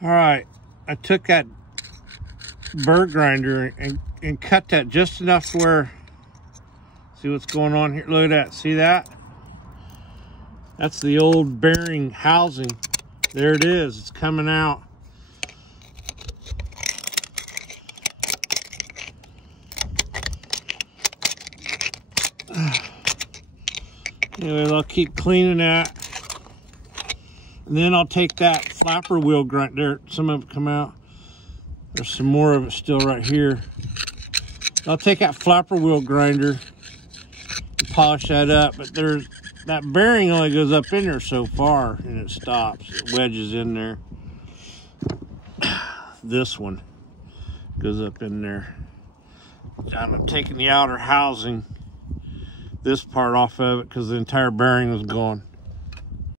All right, I took that burr grinder and cut that just enough to where, see what's going on here? Look at that, see that? That's the old bearing housing. There it is, it's coming out. Anyway, I'll keep cleaning that. And then I'll take that flapper wheel grinder. Some of it come out. There's some more of it still right here. I'll take that flapper wheel grinder and polish that up. But that bearing only goes up in there so far and it stops. It wedges in there. This one goes up in there. I'm taking the outer housing, this part off of it because the entire bearing was gone.